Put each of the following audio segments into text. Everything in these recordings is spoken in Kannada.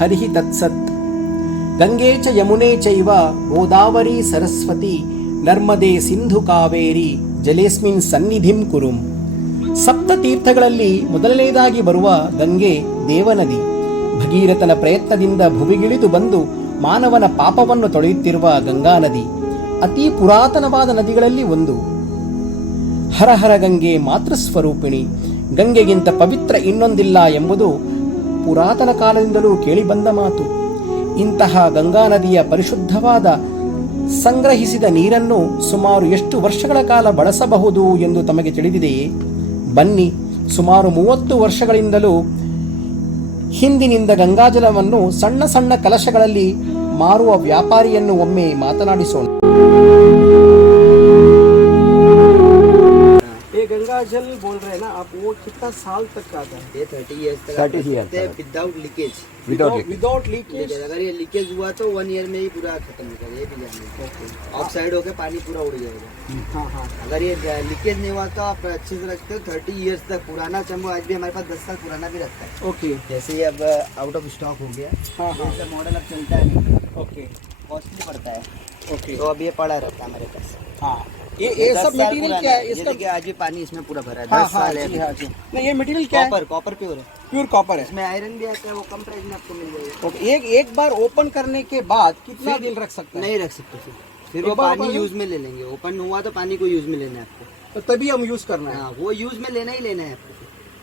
ಹರಿಹಿ ತತ್ಸತ್. ಗಂಗೆ ಚ ಯಮುನೆ ಚೈವ ಗೋದಾವರಿ ಸರಸ್ವತಿ ನರ್ಮದೆ ಸಿಂಧು ಕಾವೇರಿ ಜಲೇಸ್ಮಿನ್ ಸನ್ನಿಧಿಂ ಕುರುಂ. ಸಪ್ತ ತೀರ್ಥಗಳಲ್ಲಿ ಮೊದಲನೆಯದಾಗಿ ಬರುವ ಗಂಗೆ ದೇವನದಿ. ಭಗೀರಥನ ಪ್ರಯತ್ನದಿಂದ ಭುವಿಗಿಳಿದು ಬಂದು ಮಾನವನ ಪಾಪವನ್ನು ತೊಳೆಯುತ್ತಿರುವ ಗಂಗಾ ನದಿ ಅತಿ ಪುರಾತನವಾದ ನದಿಗಳಲ್ಲಿ ಒಂದು. ಹರಹರ ಗಂಗೆ ಮಾತೃಸ್ವರೂಪಿಣಿ. ಗಂಗೆಗಿಂತ ಪವಿತ್ರ ಇನ್ನೊಂದಿಲ್ಲ ಎಂಬುದು ಪುರಾತನ ಕಾಲದಿಂದಲೂ ಕೇಳಿಬಂದ ಮಾತು. ಇಂತಹ ಗಂಗಾ ನದಿಯ ಪರಿಶುದ್ಧವಾದ ಸಂಗ್ರಹಿಸಿದ ನೀರನ್ನು ಸುಮಾರು ಎಷ್ಟು ವರ್ಷಗಳ ಕಾಲ ಬಳಸಬಹುದು ಎಂದು ತಮಗೆ ತಿಳಿದಿದೆಯೇ? ಬನ್ನಿ, ಸುಮಾರು 30 ವರ್ಷಗಳಿಂದಲೂ ಹಿಂದಿನಿಂದ ಗಂಗಾಜಲವನ್ನು ಸಣ್ಣ ಸಣ್ಣ ಕಲಶಗಳಲ್ಲಿ ಮಾರುವ ವ್ಯಾಪಾರಿಯನ್ನು ಒಮ್ಮೆ ಮಾತನಾಡಿಸೋಣ. गंगा जल बोल रहे हैं ना आप, वो कितना साल तक का आता है? ये 30 years तक 30 years without leakage. Without leakage. अगर ये लीकेज हुआ तो 1 year में ही पूरा खत्म हो जाएगा. ये भी जाने ऑफ साइड होकर पानी पूरा उड़ जाएगा. हाँ हाँ. अगर ये लीकेज नहीं हुआ तो आप अच्छे से रखते हो 30 years तक. पुराना चंबो आज भी हमारे पास 10 साल पुराना भी रखता है. ओके. जैसे ये अब आउट ऑफ स्टॉक हो गया. हाँ हाँ. ये मॉडल अब चलता है नहीं. ओके. कॉस्टली पड़ता है. ओके. तो अब ये पड़ा रहता है हमारे पास. हाँ. ये सब मटेरियल क्या है इसका? आज भी पानी इसमें पूरा भरा है. हाँ 10 साल है. नहीं, ये मटेरियल क्या है? कॉपर प्योर है. प्योर कॉपर है. इसमें आयरन भी आता है, वो कम प्राइस में आपको मिल जाएगा. ओके. एक बार ओपन करने के बाद कितना दिन रख सकते हैं? नहीं रख सकते फिर वो पानी यूज में ले लेंगे. ओपन हुआ तो पानी को यूज में लेना है आपको. तो तभी हम यूज करना है. हाँ, वो यूज में लेना ही लेना है आपको.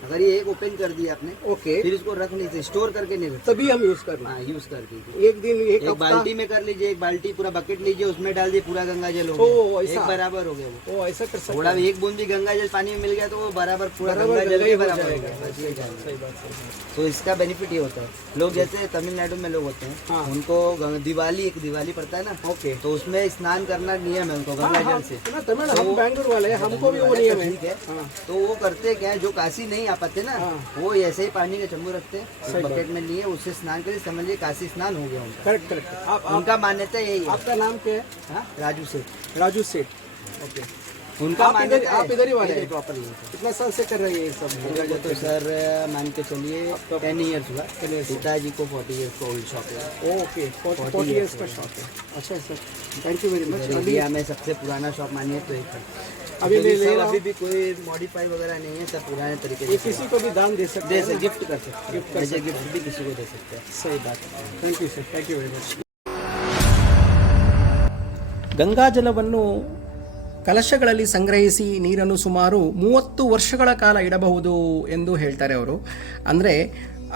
अगर ये एक ओपन कर दिया आपने, ओके, फिर इसको रख नहीं सकते, स्टोर करके नहीं रख. तभी हम यूज करना. हाँ, यूज कर दीजिए. एक दिन एक बाल्टी में कर लीजिए. एक बाल्टी पूरा बकेट लीजिए, उसमें डाल दिए, पूरा गंगा जल हो ओ, गया. ऐसा? एक बराबर हो गया वो. ओ, ऐसा कर सकते थोड़ा हैं. एक बूंद भी गंगा जल पानी में मिल गया तो वो बराबर पूरा गंगा जल ही बराबर हो गया. सही बात. तो इसका बेनिफिट ये होता है. लोग जैसे तमिलनाडु में लोग होते हैं, हाँ. उनको दिवाली पड़ता है ना. ओके. तो उसमें स्नान करना नियम है उनको गंगा जल से. तमिल हम बैंगलोर वाले हैं, हमको भी वो नियम है. ठीक है. तो वो करते क्या है, जो काशी नहीं आ पाते ना, वो ऐसे ही पानी के चम्मू रखते हैं, बकेट में लिए, उससे स्नान करिए, समझिए काशी स्नान हो गया उनका. Correct correct. उनका मान्यता यही है. आपका नाम क्या है? हाँ, राजू सेठ. राजू सेठ. ओके. उनका आप इधर ही वाले हैं? प्रॉपर. कितना साल से कर रहे हैं ये सब? तो सर मान के चलिए 10 years हुआ. पिताजी को 40 years का ओल्ड शॉप है. ओके. 40 years का शॉप है. अच्छा sir, thank you very much. India में सबसे पुराना शॉप मानिए तो एक है. अभी ले रहा हूं. अभी भी कोई मॉडिफाई वगैरह नहीं है, सब पुराने तरीके ये से. किसी को भी दान दे सकते हैं, गिफ्ट कर सकते हैं. गिफ्ट भी किसी को दे सकते हैं. सही बात. Thank you sir, thank you very much. ಗಂಗಾಜಲವನ್ನು ಕಲಶಗಳಲ್ಲಿ ಸಂಗ್ರಹಿಸಿ ನೀರನ್ನು ಸುಮಾರು 30 ವರ್ಷಗಳ ಕಾಲ ಇಡಬಹುದು ಎಂದು ಹೇಳ್ತಾರೆ ಅವರು. ಅಂದರೆ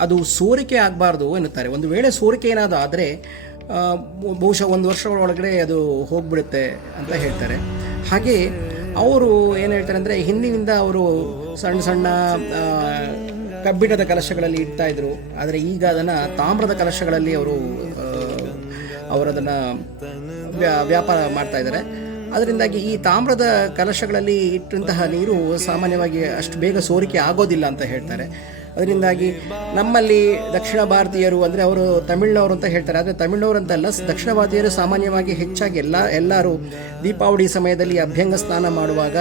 ಅದು ಸೋರಿಕೆ ಆಗಬಾರ್ದು ಎನ್ನುತ್ತಾರೆ. ಒಂದು ವೇಳೆ ಸೋರಿಕೆ ಏನಾದರೂ ಆದರೆ ಬಹುಶಃ 1 ವರ್ಷಗಳ ಒಳಗಡೆ ಅದು ಹೋಗ್ಬಿಡುತ್ತೆ ಅಂತ ಹೇಳ್ತಾರೆ. ಹಾಗೆ ಅವರು ಏನು ಹೇಳ್ತಾರೆ ಅಂದರೆ, ಹಿಂದಿನಿಂದ ಅವರು ಸಣ್ಣ ಸಣ್ಣ ಕಬ್ಬಿಣದ ಕಲಶಗಳಲ್ಲಿ ಇಡ್ತಾ ಇದ್ರು. ಆದರೆ ಈಗ ಅದನ್ನು ತಾಮ್ರದ ಕಲಶಗಳಲ್ಲಿ ಅವರದನ್ನು ವ್ಯಾಪಾರ ಮಾಡ್ತಾ ಇದ್ದಾರೆ. ಅದರಿಂದಾಗಿ ಈ ತಾಮ್ರದ ಕಲಶಗಳಲ್ಲಿ ಇಟ್ಟಂತಹ ನೀರು ಸಾಮಾನ್ಯವಾಗಿ ಅಷ್ಟು ಬೇಗ ಸೋರಿಕೆ ಆಗೋದಿಲ್ಲ ಅಂತ ಹೇಳ್ತಾರೆ. ಅದರಿಂದಾಗಿ ನಮ್ಮಲ್ಲಿ ದಕ್ಷಿಣ ಭಾರತೀಯರು ಅಂದರೆ ಅವರು ತಮಿಳ್ನವರು ಅಂತ ಹೇಳ್ತಾರೆ, ಆದರೆ ತಮಿಳ್ನವರು ಅಂತಲ್ಲ, ದಕ್ಷಿಣ ಭಾರತೀಯರು ಸಾಮಾನ್ಯವಾಗಿ ಹೆಚ್ಚಾಗಿ ಎಲ್ಲರೂ ದೀಪಾವಳಿ ಸಮಯದಲ್ಲಿ ಅಭ್ಯಂಗ ಸ್ನಾನ ಮಾಡುವಾಗ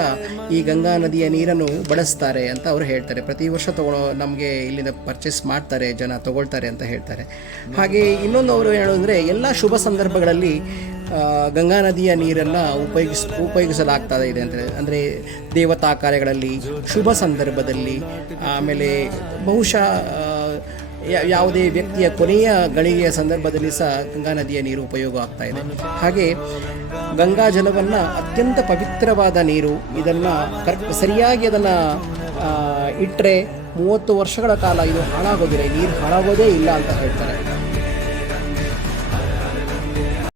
ಈ ಗಂಗಾ ನದಿಯ ನೀರನ್ನು ಬಳಸ್ತಾರೆ ಅಂತ ಅವರು ಹೇಳ್ತಾರೆ. ಪ್ರತಿ ವರ್ಷ ನಮಗೆ ಇಲ್ಲಿಂದ ಪರ್ಚೇಸ್ ಮಾಡ್ತಾರೆ, ಜನ ತಗೊಳ್ತಾರೆ ಅಂತ ಹೇಳ್ತಾರೆ. ಹಾಗೆ ಇನ್ನೊಂದು ಅವರು ಹೇಳೋದಂದರೆ, ಎಲ್ಲ ಶುಭ ಸಂದರ್ಭಗಳಲ್ಲಿ ಗಂಗಾ ನದಿಯ ನೀರನ್ನು ಉಪಯೋಗಿಸಲಾಗ್ತಾ ಇದೆ ಅಂತ. ಅಂದರೆ ದೇವತಾ ಕಾರ್ಯಗಳಲ್ಲಿ, ಶುಭ ಸಂದರ್ಭದಲ್ಲಿ, ಆಮೇಲೆ ಬಹುಶಃ ಯಾವುದೇ ವ್ಯಕ್ತಿಯ ಕೊನೆಯ ಗಳಿಗೆಯ ಸಂದರ್ಭದಲ್ಲಿ ಸಹ ಗಂಗಾ ನದಿಯ ನೀರು ಉಪಯೋಗ ಆಗ್ತಾ ಇದೆ. ಹಾಗೆ ಗಂಗಾ ಜಲವನ್ನು ಅತ್ಯಂತ ಪವಿತ್ರವಾದ ನೀರು. ಇದನ್ನು ಸರಿಯಾಗಿ ಅದನ್ನು ಇಟ್ಟರೆ 30 ವರ್ಷಗಳ ಕಾಲ ಇದು ಹಾಳಾಗೋದಿಲ್ಲ, ನೀರು ಹಾಳಾಗೋದೇ ಇಲ್ಲ ಅಂತ ಹೇಳ್ತಾರೆ.